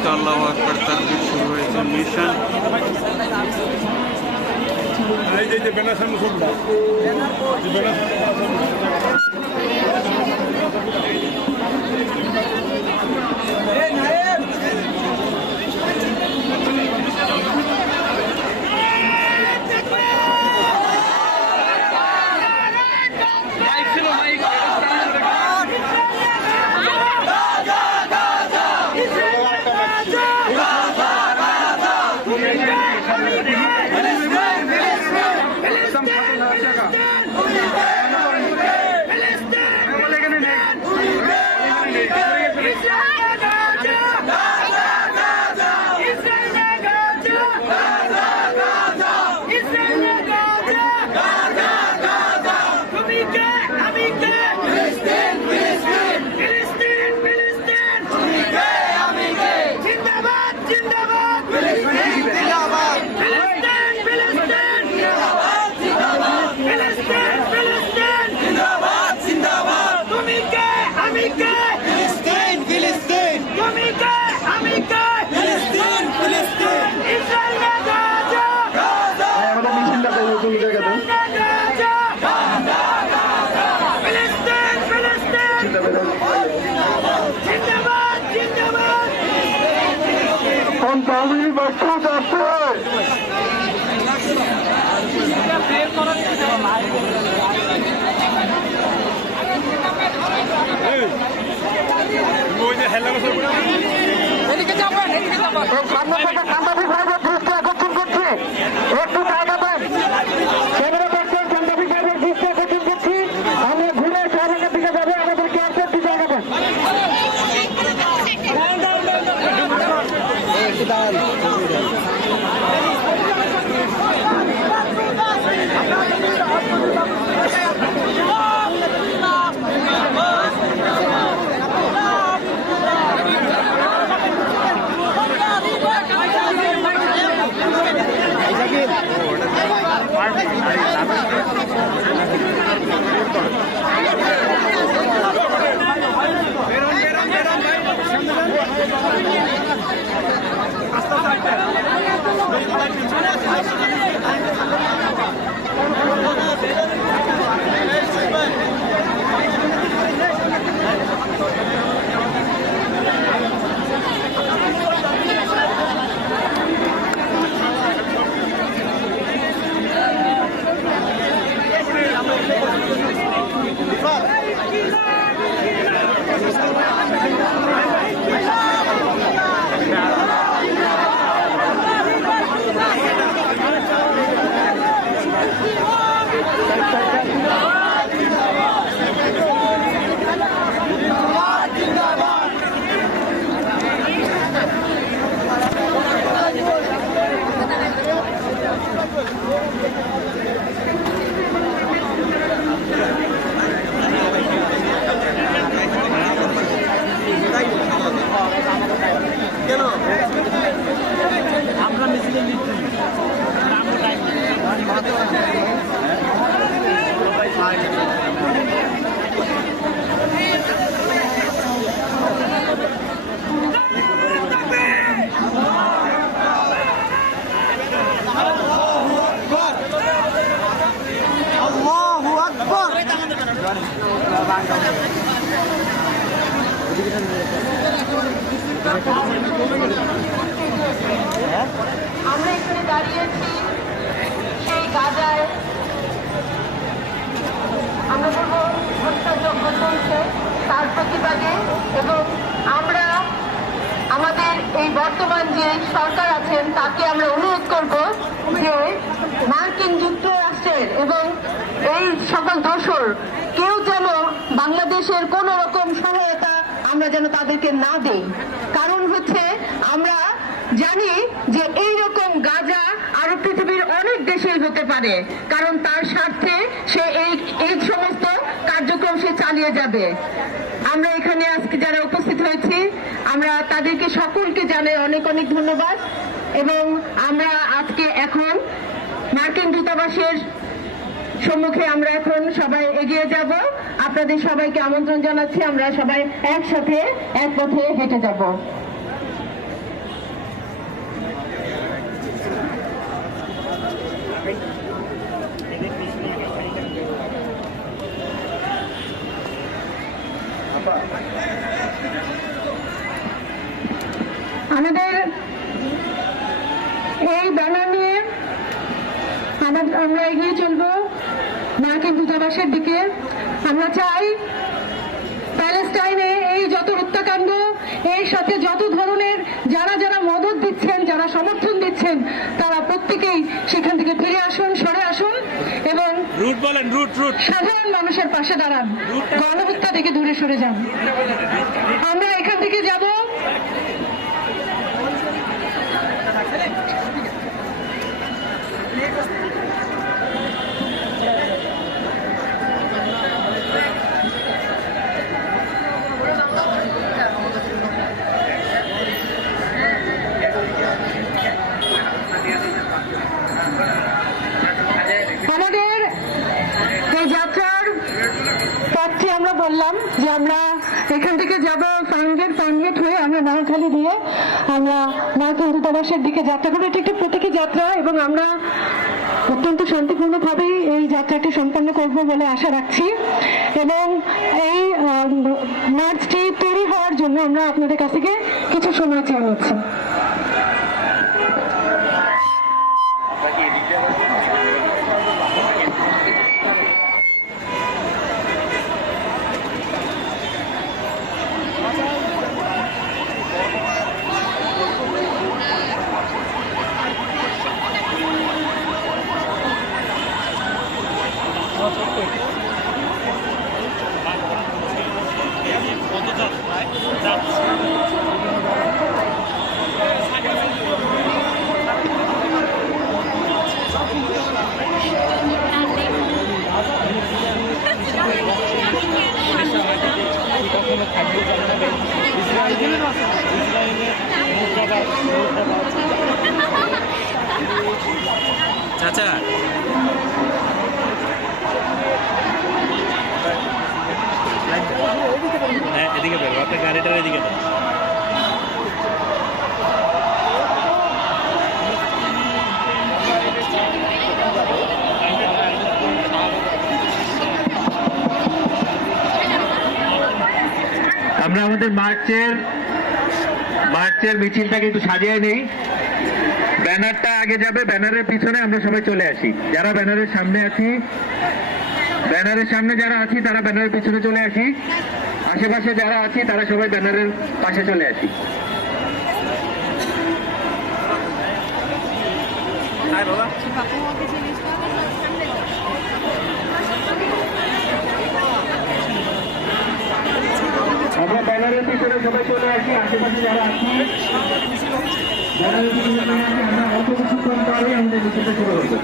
মুহূর্তে আল্লাহু আকবার তাকবীর শুরু হয়েছে মিশন। একটু জায়গা দেন, ক্যামেরা দেখছেন, সাংবাদিক ভাইদের দৃষ্টি আকর্ষণ করছি। আমরা ঘুরে শাহবাগের দিকে যাবো, আমাদেরকে একটু জায়গা দেন। আমরা এখানে দাঁড়িয়েছি সেই গাজায়, আমরা বলবো হত্যাযজ্ঞ চলছে তার প্রতিবাদে, এবং আমরা আমাদের এই বর্তমান যে সরকার আছেন তাকে আমরা অনুরোধ করব যে মার্কিন যুক্তরাষ্ট্রের এবং এই সকল দোসর কেউ যেন বাংলাদেশের কোন রকম সহায়তা আমরা যেন তাদেরকে না দেই। কারণ হচ্ছে আমরা জানি যে এইরকম গাজা আরো পৃথিবীর অনেক দেশেই হতে পারে, কারণ তার স্বার্থে সে এই সমস্ত কার্যক্রম সে চালিয়ে যাবে। আমরা এখানে আজকে যারা উপস্থিত হয়েছি আমরা তাদেরকে সকলকে জানাই অনেক অনেক ধন্যবাদ, এবং আমরা আজকে এখন মার্কিন দূতাবাসের সম্মুখে আমরা এখন সবাই এগিয়ে যাব। আপনাদের সবাইকে আমন্ত্রণ জানাচ্ছি, আমরা সবাই একসাথে এক পথে হেঁটে যাব। আমরা এগিয়ে চলবো মার্কিন দূতাবাসের দিকে। আমরা চাই প্যালেস্টাইনে এই যত হত্যাকাণ্ড, এর সাথে যত ধরনের যারা যারা মদত দিচ্ছেন, যারা সমর্থন দিচ্ছেন, তারা প্রত্যেকেই সেখান থেকে ফিরে আসুন, সরে আসুন এবং সাধারণ মানুষের পাশে দাঁড়ান, গণহত্যা থেকে দূরে সরে যান। আমরা এখান থেকে যাব আমাদের এই যাত্রার পথে আমরা বললাম যে আমরা এখান থেকে যাব ফার্মগেট হয়ে আমরা নাহাখালি দিয়ে আমরা মার্কিন দূতাবাসের দিকে যাত্রা করবো। এটি একটি প্রতীকী যাত্রা এবং আমরা অত্যন্ত শান্তিপূর্ণভাবেই এই যাত্রাটি সম্পন্ন করব বলে আশা রাখছি এবং এই মার্চটি তৈরি হওয়ার জন্য আমরা আপনাদের কাছ থেকে কিছু সময় চেয়ে নিচ্ছি। চাচা হ্যাঁ এদিকে বেরো, আপনার গাড়িটার এদিকে দাও। আমরা আমাদের মার্চের মিছিলটাকে একটু সাজিয়ে নেই। ব্যানারটা আগে যাবে, ব্যানারের পিছনে আমরা সবাই চলে আসি। যারা ব্যানারের সামনে আছি, ব্যানারের সামনে যারা আছি তারা ব্যানারের পিছনে চলে আসি। আশেপাশে যারা আছি তারা সবাই ব্যানারের পাশে চলে আসি। আমরা ব্যানারের পিছনে সবাই চলে আসি। আশেপাশে যারা আছি ব্যানারের পিছনে চলে আসি। আমরা অল্প কিছুক্ষণ পরে আমাদের মিছিলটা শুরু করবো।